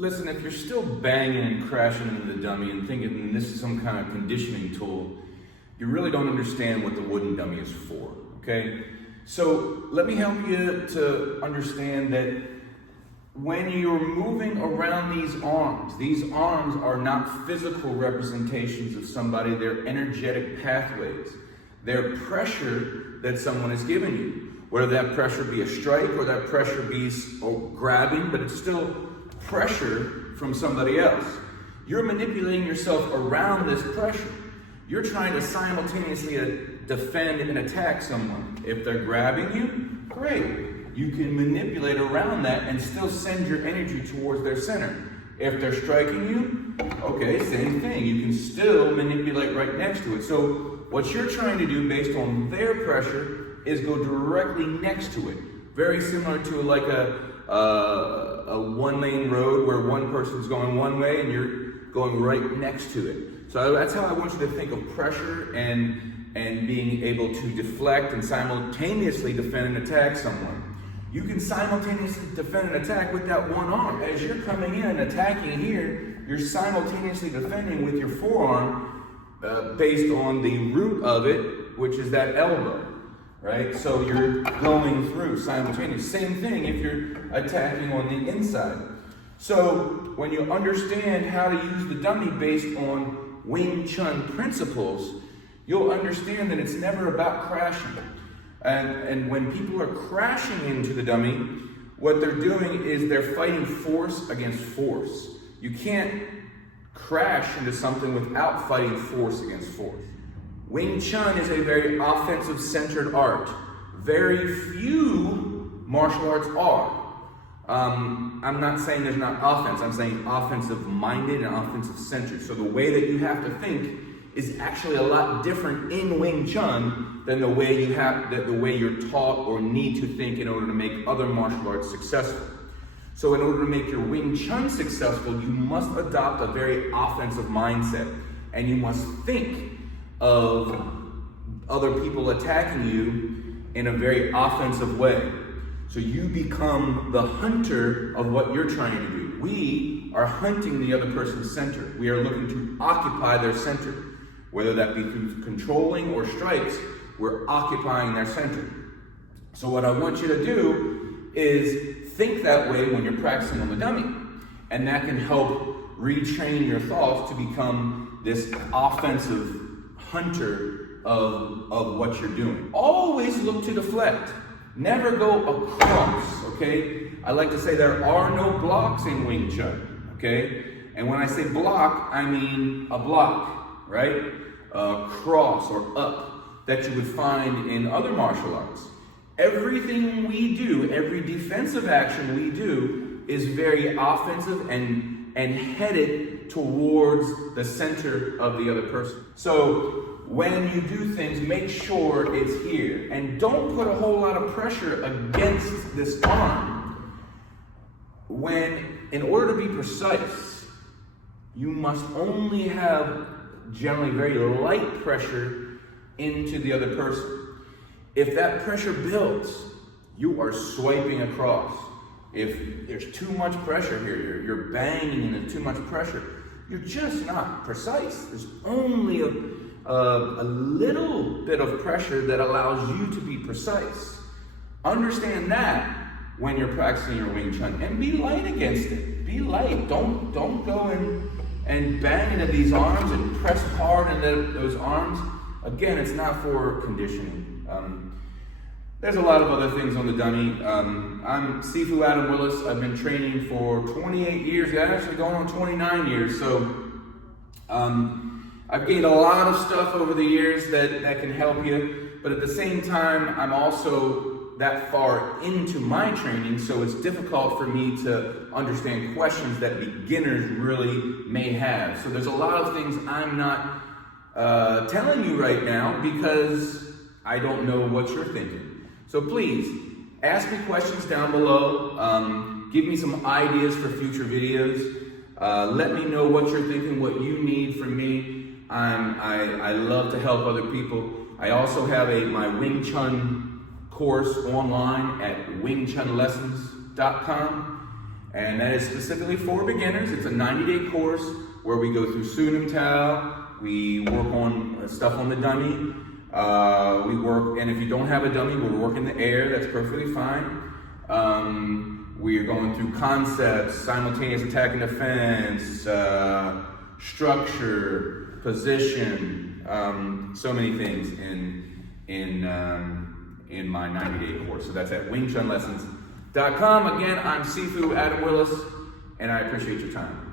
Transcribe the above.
Listen, if you're still banging and crashing into the dummy and thinking this is some kind of conditioning tool, you really don't understand what the wooden dummy is for, okay? So let me help you to understand that when you're moving around these arms are not physical representations of somebody, they're energetic pathways. They're pressure that someone is giving you. Whether that pressure be a strike or that pressure be grabbing, but it's still pressure from somebody else. You're manipulating yourself around this pressure. You're trying to simultaneously defend and attack someone. If they're grabbing you, great. You can manipulate around that and still send your energy towards their center. If they're striking you, okay, same thing. You can still manipulate right next to it. So what you're trying to do based on their pressure is go directly next to it. Very similar to like a one-lane road where one person's going one way and you're going right next to it. So that's how I want you to think of pressure and being able to deflect and simultaneously defend and attack someone. You can simultaneously defend and attack with that one arm. As you're coming in and attacking here, you're simultaneously defending with your forearm based on the root of it, which is that elbow, right? So you're going through simultaneously. Same thing if you're attacking on the inside. So when you understand how to use the dummy based on Wing Chun principles, you'll understand that it's never about crashing. And when people are crashing into the dummy, what they're doing is they're fighting force against force. You can't crash into something without fighting force against force. Wing Chun is a very offensive-centered art. Very few martial arts are. I'm not saying there's not offense. I'm saying offensive-minded and offensive-centered. So the way that you have to think is actually a lot different in Wing Chun than the way you're taught or need to think in order to make other martial arts successful. So in order to make your Wing Chun successful, you must adopt a very offensive mindset, and you must think of other people attacking you in a very offensive way. So you become the hunter of what you're trying to do. We are hunting the other person's center. We are looking to occupy their center. Whether that be through controlling or strikes, we're occupying their center. So what I want you to do is think that way when you're practicing on the dummy. And that can help retrain your thoughts to become this offensive hunter of what you're doing. Always look to deflect. Never go across, okay? I like to say there are no blocks in Wing Chun, okay? And when I say block, I mean a block, right? Cross or up that you would find in other martial arts. Everything we do, every defensive action we do is very offensive and headed towards the center of the other person. So when you do things, make sure it's here. And don't put a whole lot of pressure against this arm. In order to be precise, you must only have generally very light pressure into the other person. If that pressure builds, you are swiping across. If there's too much pressure here, you're banging and there's too much pressure, you're just not precise. There's only a little bit of pressure that allows you to be precise. Understand that when you're practicing your Wing Chun, and be light against it. Be light. Don't go and bang into these arms and press hard into those arms. Again, it's not for conditioning. There's a lot of other things on the dummy. I'm Sifu Adam Williss. I've been training for 28 years, actually going on 29 years. So I've gained a lot of stuff over the years that can help you. But at the same time, I'm also that far into my training, so it's difficult for me to understand questions that beginners really may have. So there's a lot of things I'm not telling you right now because I don't know what you're thinking. So please, ask me questions down below. Give me some ideas for future videos. Let me know what you're thinking, what you need from me. I love to help other people. I also have my Wing Chun course online at wingchunlessons.com. And that is specifically for beginners. It's a 90-day course where we go through Sunum Tao, we work on stuff on the dummy, and if you don't have a dummy, we'll work in the air, that's perfectly fine. We're going through concepts, simultaneous attack and defense, structure, position, so many things in my 90-day course. So that's at wingchunlessons.com. Again, I'm Sifu Adam Williss, and I appreciate your time.